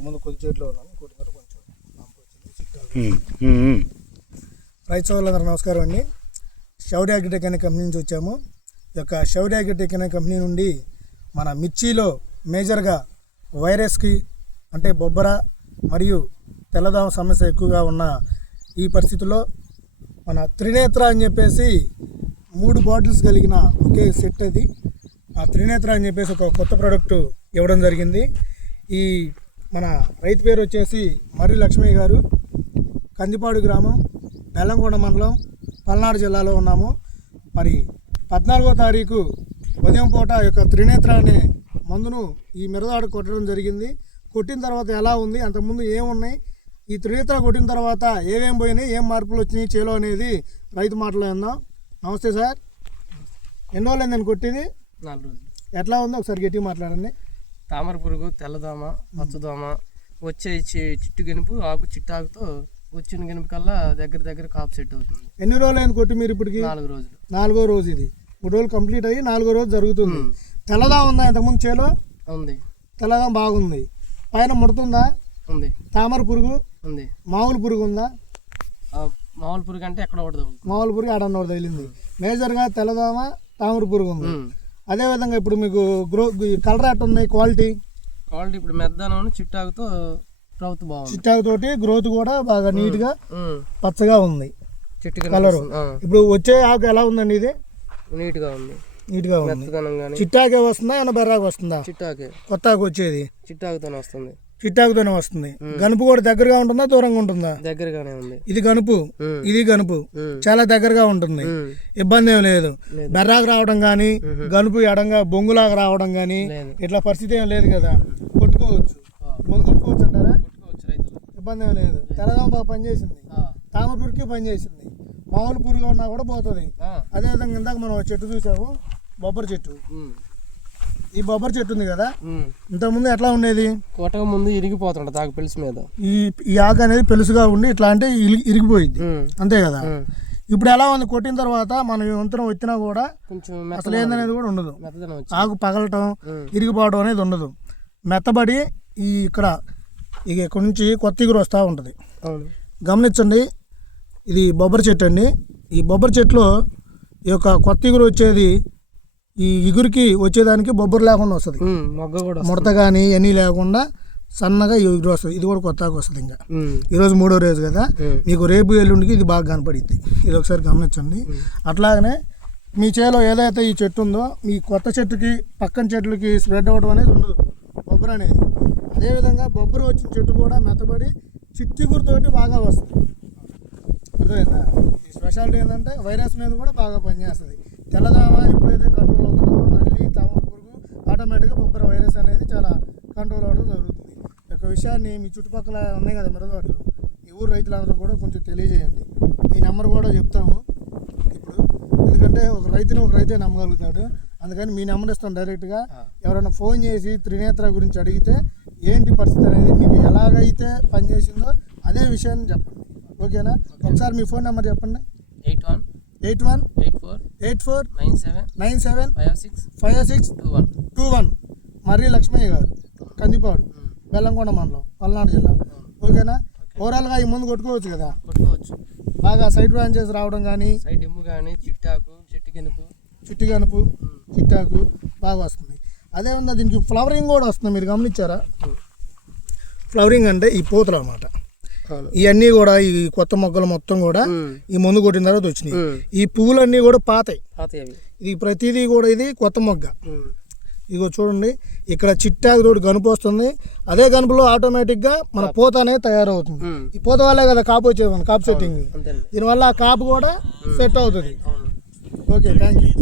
అంతకుముందు కొద్ది చెట్లు ఉన్నాను, కొట్టిన కొంచెం వచ్చింది. రైతు సోదరులందరూ నమస్కారం అండి. శౌర్య అగ్రిటెక్ అనే కంపెనీ నుంచి వచ్చాము. ఈ యొక్క శౌర్య అగ్రిటెక్ అనే కంపెనీ నుండి మన మిర్చిలో మేజర్గా వైరస్కి అంటే బొబ్బర మరియు తెల్లదోమ సమస్య ఎక్కువగా ఉన్న ఈ పరిస్థితుల్లో మన త్రినేత్ర అని చెప్పేసి 3 బాటిల్స్ కలిగిన ఒకే సెట్ అది. ఆ త్రినేత్ర అని చెప్పేసి ఒక కొత్త ప్రోడక్ట్ ఇవ్వడం జరిగింది. ఈ మన రైతు పేరు వచ్చేసి మర్రి లక్ష్మయ్య గారు, కందిపాడు గ్రామం, బెల్లంకొండ మండలం, పల్నాడు జిల్లాలో ఉన్నాము. మరి 14వ తారీఖు ఉదయం పూట యొక్క త్రినేత్ర అనే మందును ఈ మిరదాడు కొట్టడం జరిగింది. కొట్టిన తర్వాత ఎలా ఉంది, అంతకుముందు ఏమున్నాయి, ఈ త్రినేత్ర కొట్టిన తర్వాత ఏమేమి పోయినాయి, ఏం మార్పులు వచ్చినాయి చేలో అనేది రైతు మాటలో విందాం. నమస్తే సార్, ఎన్ని రోజులు అయిందని కొట్టింది? 4 రోజులు. ఎట్లా ఉందో ఒకసారి గట్టిగా మాట్లాడండి. తామర పురుగు, తెల్లదోమ, పచ్చదోమ, వచ్చే చిట్టు గెనుపు, ఆకు చిట్టాకుతో వచ్చిన గెనుపు కల్లా దగ్గర కాపు సెట్ అవుతుంది. ఎన్ని రోజులు అయింది కొట్టి మీరు ఇప్పటికి? 4 రోజులు. 4వ రోజు ఇది. 3 రోజులు కంప్లీట్ అయ్యి 4వ రోజు జరుగుతుంది. తెల్లదోమ ఉందా ఇంతకుముందు చేలో? ఉంది. తెల్లదోమ బాగుంది. పైన ముడుతుందా? ఉంది. తామర పురుగు ఉంది. మామూలు పురుగు ఉందా? మామూలు పురుగు అంటే ఎక్కడ పడదు. మామూలు పురుగు ఆడన్నోడు తగిలింది. మేజర్గా తెల్లదోమ, తామర పురుగు ఉంది. అదేవిధంగా ఇప్పుడు మీకు కలర్ ఎట్ ఉంది, క్వాలిటీ ఇప్పుడు మెద్దనం చిట్టాకుతో గ్రోత్ బాగుంది. చిట్టాకుతోటి గ్రోత్ కూడా బాగా నీట్గా పచ్చగా ఉంది చెట్టు కలరు. ఇప్పుడు వచ్చే ఆకు ఎలా ఉందండి? ఇది నీట్గా ఉంది. చిట్టాకే వస్తుందా, ఏమన్నా బెర్రాకు వస్తుందా? చిట్టాకే. కొత్త ఆకు వచ్చేది చిట్టాకుతోనే వస్తుంది. చిట్టాకుతోనే వస్తుంది. గనుపు కూడా దగ్గరగా ఉంటుందా, దూరంగా ఉంటుందా? దగ్గరగానే ఉంది. ఇది గనుపు, ఇది గనుపు చాలా దగ్గరగా ఉంటుంది. ఇబ్బంది ఏం లేదు. బెర్రాకు రావడం కానీ, గనుపు ఎడంగా బొంగులాగా రావడం కానీ ఇట్లా పరిస్థితి ఏం లేదు కదా. కొట్టుకోవచ్చు, ముందు కొట్టుకోవచ్చు అంటారా? ఇబ్బంది ఏం లేదు. తెల్లదోమ బాగా పనిచేసింది, తామర పురుగుకి పనిచేసింది, మామూలు పురుగు ఉన్నా కూడా పోతుంది. అదేవిధంగా ఇందాక మనం చెట్టు చూసాము, బొబ్బరి చెట్టు. ఈ బొబ్బరి చెట్టు ఉంది కదా, ఇంతకుముందు ఎట్లా ఉండేది? కొట్టక ముందు ఇరిగిపోతుంట ఆకు పెలుసు మీద. ఈ ఆకు అనేది పెలుసుగా ఉండి ఇట్లా అంటే ఇరిగిపోయింది, అంతే కదా. ఇప్పుడు ఎలా ఉంది? కొట్టిన తర్వాత మనం యంత్రం వచ్చినా కూడా అసలు ఏందనేది కూడా ఉండదు. ఆకు పగలటం, ఇరిగిపోవడం అనేది ఉండదు. మెత్తబడి ఇక్కడ నుంచి కొత్త ఇగురు వస్తూ ఉంటుంది. గమనించండి, ఇది బొబ్బరి చెట్టు అండి. ఈ బొబ్బరి చెట్టులో ఈ యొక్క కొత్త ఇగురు వచ్చేది ఈ ఇగురికి వచ్చేదానికి బొబ్బరు లేకుండా వస్తుంది. ముడత కానీ ఎన్ని లేకుండా సన్నగా ఇగురు వస్తుంది. ఇది కూడా కొత్తగా వస్తుంది. ఇంకా ఈరోజు 3వ రోజు కదా, మీకు రేపు ఎల్లుండికి ఇది బాగా కనపడిద్ది. ఇది ఒకసారి గమనించండి. అట్లాగనే మీ చేలో ఏదైతే ఈ చెట్టు ఉందో, మీ కొత్త చెట్టుకి పక్కన చెట్లకి స్ప్రెడ్ అవ్వడం అనేది ఉండదు బొబ్బరు అనేది. అదేవిధంగా బొబ్బరు వచ్చిన చెట్టు కూడా మెత్తబడి చిట్టిగురితోటి బాగా వస్తుంది. అర్థమైందా? ఈ స్పెషాలిటీ ఏంటంటే వైరస్ మీద కూడా బాగా పనిచేస్తుంది. తెల్లదోమ ఎప్పుడైతే కంట్రోల్ అవుతుందో, నల్లి, తామర పురుగు ఆటోమేటిక్గా బొబ్బర వైరస్ అనేది చాలా కంట్రోల్ అవ్వడం జరుగుతుంది. ఈ యొక్క విషయాన్ని మీ చుట్టుపక్కల ఉన్నాయి కదా మిరదోటలు, ఈ ఊరు రైతులందరూ కూడా కొంచెం తెలియజేయండి. ఈ నెంబర్ కూడా చెప్తాము ఇప్పుడు, ఎందుకంటే ఒక రైతే నమ్మగలుగుతాడు. అందుకని మీ నెంబర్ ఇస్తాను డైరెక్ట్గా. ఎవరైనా ఫోన్ చేసి త్రినేత్ర గురించి అడిగితే ఏంటి పరిస్థితి అనేది, మీకు ఎలాగైతే పనిచేసిందో అదే విషయాన్ని చెప్పండి. ఓకేనా? ఒకసారి మీ ఫోన్ నెంబర్ చెప్పండి. 8184975621. మర్రి లక్ష్మయ్య గారు, కందిపాడు, బెల్లంకొండ మండలం, పల్నాడు జిల్లా. ఓకేనా? ఓవరాల్గా ఈ ముందు కొట్టుకోవచ్చు కదా, కొట్టుకోవచ్చు. బాగా సైడ్ బ్రాంచెస్ రావడం కానీ, సైడ్ ఎమ్ము కానీ, చిట్టాకు, చిట్టాకు బాగా వస్తుంది. అదేవిధంగా దీనికి ఫ్లవరింగ్ కూడా వస్తుంది. మీరు గమనించారా? ఫ్లవరింగ్ అంటే ఈ పూతలు అన్నమాట. ఇవన్నీ కూడా ఈ కొత్త మొగ్గలు మొత్తం కూడా ఈ మందు కొట్టిన తర్వాత వచ్చినాయి. ఈ పువ్వులన్నీ కూడా పాతాయి. ఇది ప్రతిదీ కూడా ఇది కొత్త మొగ్గ. ఇదిగో చూడండి, ఇక్కడ చిట్టాకు తోటి గనుపు వస్తుంది. అదే గనుపులో ఆటోమేటిక్గా మన పూత అనేది తయారవుతుంది. ఈ పూత వల్లే కదా కాపు వచ్చేది, మన కాపు సెట్టింగ్. దీనివల్ల ఆ కాపు కూడా సెట్ అవుతుంది. Okay, thank you.